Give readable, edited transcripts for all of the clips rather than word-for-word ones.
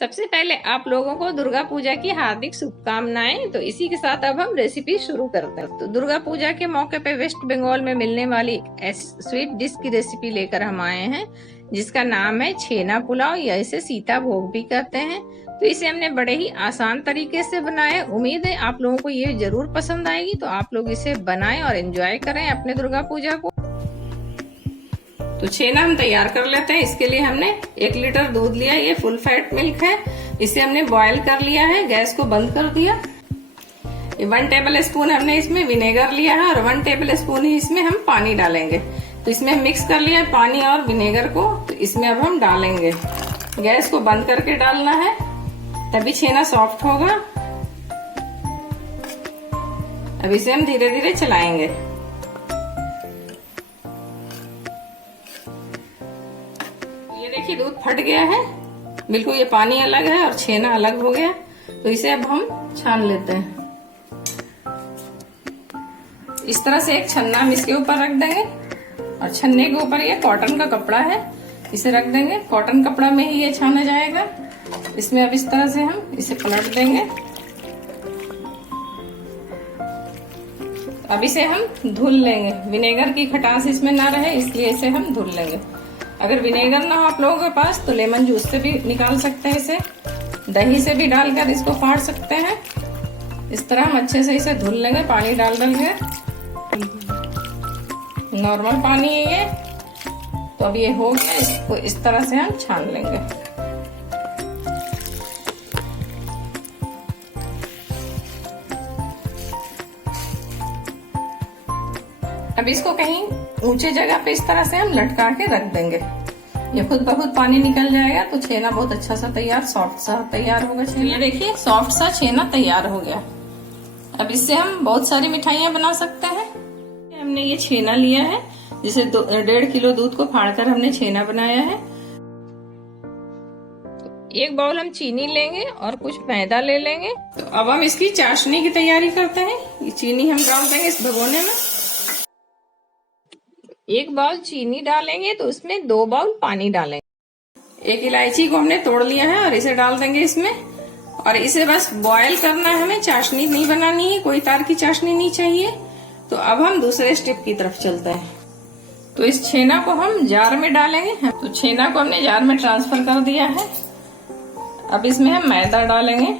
सबसे पहले आप लोगों को दुर्गा पूजा की हार्दिक शुभकामनाएं। तो इसी के साथ अब हम रेसिपी शुरू करते हैं। तो दुर्गा पूजा के मौके पे वेस्ट बंगाल में मिलने वाली स्वीट डिश की रेसिपी लेकर हम आए हैं, जिसका नाम है छेना पुलाव या इसे सीता भोग भी कहते हैं। तो इसे हमने बड़े ही आसान तरीके से बनाया। उम्मीद है आप लोगों को ये जरूर पसंद आएगी। तो आप लोग इसे बनाएं और एंजॉय करें अपने दुर्गा पूजा को। तो छेना हम तैयार कर लेते हैं। इसके लिए हमने 1 लीटर दूध लिया, ये फुल फैट मिल्क है। इसे हमने बॉयल कर लिया है, गैस को बंद कर दिया। 1 टेबल स्पून हमने इसमें विनेगर लिया है और 1 टेबल स्पून ही इसमें हम पानी डालेंगे। तो इसमें मिक्स कर लिया है पानी और विनेगर को। तो इसमें अब हम डालेंगे, गैस को बंद करके डालना है, तभी छेना सॉफ्ट होगा। अब इसे हम धीरे धीरे चलाएंगे। ये देखिए दूध फट गया है बिल्कुल, ये पानी अलग है और छेना अलग हो गया। तो इसे अब हम छान लेते हैं। इस तरह से एक छन्ना हम इसके ऊपर रख देंगे और छन्ने के ऊपर ये कॉटन का कपड़ा है, इसे रख देंगे। कॉटन कपड़ा में ही ये छाना जाएगा। इसमें अब इस तरह से हम इसे पलट देंगे। अब इसे हम धुल लेंगे। विनेगर की खटास इसमें ना रहे इसलिए इसे हम धुल लेंगे। अगर विनेगर ना हो आप लोगों के पास तो लेमन जूस से भी निकाल सकते हैं इसे, दही से भी डालकर इसको फाड़ सकते हैं। इस तरह हम अच्छे से इसे धुल लेंगे, पानी डाल देंगे। नॉर्मल पानी है ये। तो अब ये हो गया, इसको इस तरह से हम छान लेंगे। अब इसको कहीं ऊंचे जगह पे इस तरह से हम लटका के रख देंगे। ये खुद ब खुद पानी निकल जाएगा तो छेना बहुत अच्छा सा तैयार, सॉफ्ट सा तैयार होगा छेना। देखिए सॉफ्ट सा छेना तैयार हो गया। अब इससे हम बहुत सारी मिठाइयाँ बना सकते हैं। हमने ये छेना लिया है, जिसे 1.5 किलो दूध को फाड़कर हमने छेना बनाया है। 1 बाउल हम चीनी लेंगे और कुछ मैदा ले लेंगे। तो अब हम इसकी चाशनी की तैयारी करते हैं। ये चीनी हम डाल देंगे इस भगोने में। 1 बाउल चीनी डालेंगे तो उसमें 2 बाउल पानी डालेंगे। 1 इलायची को हमने तोड़ लिया है और इसे डाल देंगे इसमें। और इसे बस बॉयल करना है, हमें चाशनी नहीं बनानी है, कोई तार की चाशनी नहीं चाहिए। तो अब हम दूसरे स्टेप की तरफ चलते हैं। तो इस छेना को हम जार में डालेंगे। तो छेना को हमने जार में ट्रांसफर कर दिया है। अब इसमें हम मैदा डालेंगे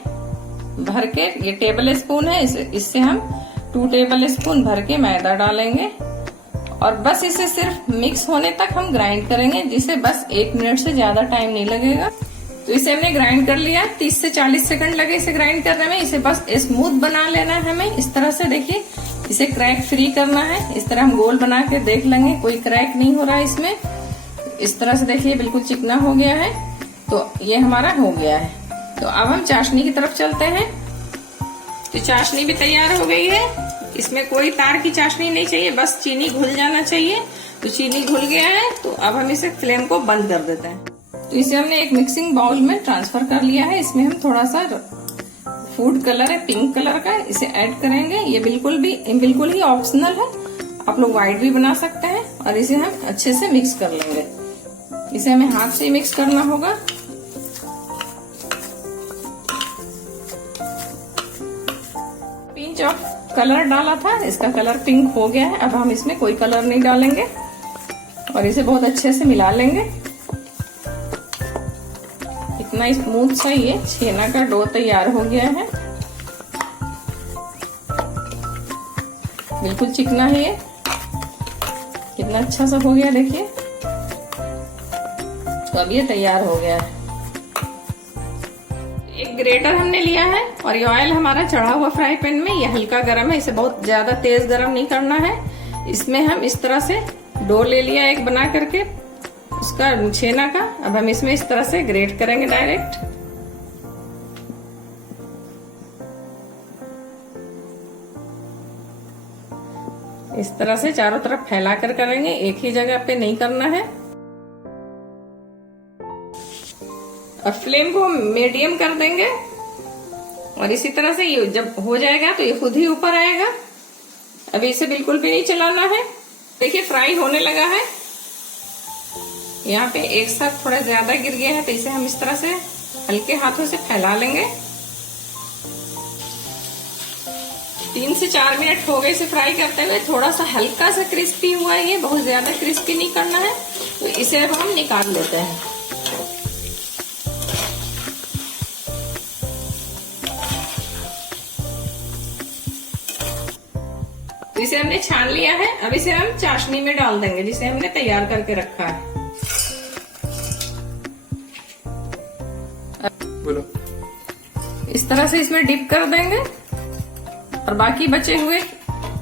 भर के। ये टेबल स्पून है, इससे हम 2 टेबल स्पून भर के मैदा डालेंगे और बस इसे सिर्फ मिक्स होने तक हम ग्राइंड करेंगे, जिसे बस 1 मिनट से ज्यादा टाइम नहीं लगेगा। तो इसे हमने ग्राइंड कर लिया। 30 से 40 सेकंड लगे इसे ग्राइंड करने में। इसे बस स्मूथ बना लेना है हमें। इस तरह से देखिए, इसे क्रैक फ्री करना है। इस तरह हम गोल बना के देख लेंगे, कोई क्रैक नहीं हो रहा है इसमें। इस तरह से देखिए बिल्कुल चिकना हो गया है। तो ये हमारा हो गया है। तो अब हम चाशनी की तरफ चलते हैं। तो चाशनी भी तैयार हो गई है। इसमें कोई तार की चाशनी नहीं चाहिए, बस चीनी घुल जाना चाहिए। तो चीनी घुल गया है। तो अब हम इसे फ्लेम को बंद कर देते हैं। तो इसे हमने एक मिक्सिंग बाउल में ट्रांसफर कर लिया है। इसमें हम थोड़ा सा फूड कलर है पिंक कलर का, इसे ऐड करेंगे। ये बिल्कुल ही ऑप्शनल है, आप लोग व्हाइट भी बना सकते हैं। और इसे हम अच्छे से मिक्स कर लेंगे। इसे हमें हाथ से ही मिक्स करना होगा। पिंच ऑफ कलर डाला था, इसका कलर पिंक हो गया है। अब हम इसमें कोई कलर नहीं डालेंगे और इसे बहुत अच्छे से मिला लेंगे। इतना स्मूथ सा ये छेना का डो तैयार हो गया है, बिल्कुल चिकना है ये। कितना अच्छा सा हो गया देखिए। तो अब ये तैयार हो गया है। एक ग्रेटर हमने लिया है और ये ऑयल हमारा चढ़ा हुआ फ्राई पैन में। ये हल्का गरम है, इसे बहुत ज्यादा तेज गरम नहीं करना है। इसमें हम इस तरह से डो ले लिया एक बना करके उसका छेना का। अब हम इसमें इस तरह से ग्रेट करेंगे डायरेक्ट। इस तरह से चारों तरफ फैलाकर करेंगे, एक ही जगह पे नहीं करना है। और फ्लेम को मीडियम कर देंगे और इसी तरह से ये जब हो जाएगा तो ये खुद ही ऊपर आएगा। अभी इसे बिल्कुल भी नहीं चलाना है। देखिए फ्राई होने लगा है। यहाँ पे एक साथ थोड़ा ज्यादा गिर गया है तो इसे हम इस तरह से हल्के हाथों से फैला लेंगे। 3 से 4 मिनट हो गए इसे फ्राई करते हुए। थोड़ा सा हल्का सा क्रिस्पी हुआ है, ये बहुत ज्यादा क्रिस्पी नहीं करना है। तो इसे अब हम निकाल लेते हैं। तो इसे हमने छान लिया है। अब इसे हम चाशनी में डाल देंगे जिसे हमने तैयार करके रखा है। बोलो। इस तरह से इसमें डिप कर देंगे और बाकी बचे हुए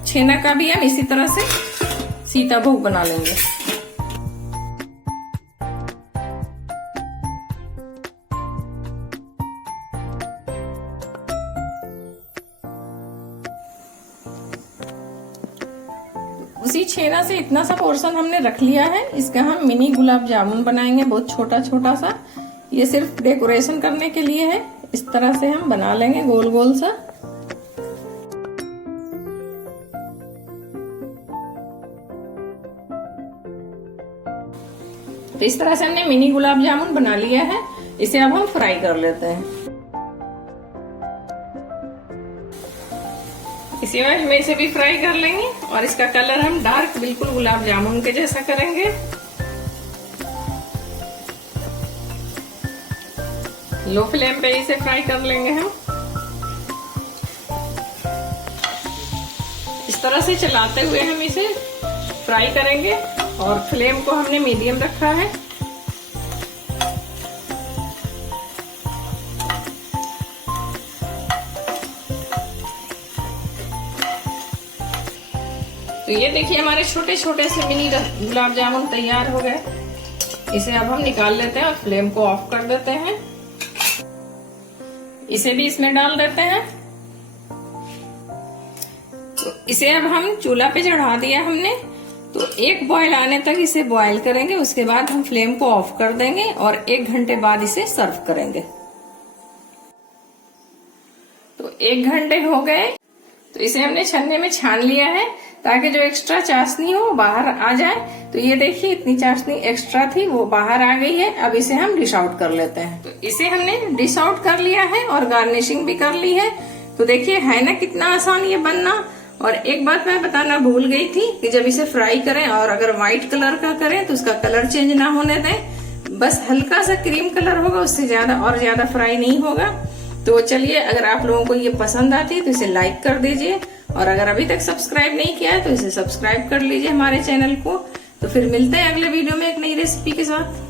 छेना का भी हम इसी तरह से सीता भोग बना लेंगे। उसी छेना से इतना सा पोर्शन हमने रख लिया है। इसका हम मिनी गुलाब जामुन बनाएंगे, बहुत छोटा छोटा सा। ये सिर्फ डेकोरेशन करने के लिए है। इस तरह से हम बना लेंगे गोल गोल सा। तो इस तरह से हमने मिनी गुलाब जामुन बना लिया है। इसे अब हम फ्राई कर लेते हैं। इसी में इसे भी फ्राई कर लेंगे और इसका कलर हम डार्क बिल्कुल गुलाब जामुन के जैसा करेंगे। लो फ्लेम पे इसे फ्राई कर लेंगे हम। इस तरह से चलाते हुए हम इसे फ्राई करेंगे और फ्लेम को हमने मीडियम रखा है। तो ये देखिए हमारे छोटे छोटे से मिनी गुलाब जामुन तैयार हो गए। इसे अब हम निकाल लेते हैं और फ्लेम को ऑफ कर देते हैं। इसे भी इसमें डाल देते हैं। तो इसे अब हम चूल्हा पे चढ़ा दिया हमने। तो 1 बॉयल आने तक इसे बॉयल करेंगे। उसके बाद हम फ्लेम को ऑफ कर देंगे और 1 घंटे बाद इसे सर्व करेंगे। तो 1 घंटे हो गए। तो इसे हमने छन्ने में छान लिया है ताकि जो एक्स्ट्रा चाशनी हो वो बाहर आ जाए। तो ये देखिए इतनी चाशनी एक्स्ट्रा थी वो बाहर आ गई है। अब इसे हम डिश आउट कर लेते हैं। तो इसे हमने डिश आउट कर लिया है और गार्निशिंग भी कर ली है। तो देखिए है ना कितना आसान ये बनना। और एक बात मैं बताना भूल गई थी कि जब इसे फ्राई करें और अगर व्हाइट कलर का करें तो उसका कलर चेंज ना होने दें। बस हल्का सा क्रीम कलर होगा, उससे ज्यादा फ्राई नहीं होगा। तो चलिए, अगर आप लोगों को ये पसंद आती है तो इसे लाइक कर दीजिए और अगर अभी तक सब्सक्राइब नहीं किया है तो इसे सब्सक्राइब कर लीजिए हमारे चैनल को। तो फिर मिलते हैं अगले वीडियो में एक नई रेसिपी के साथ।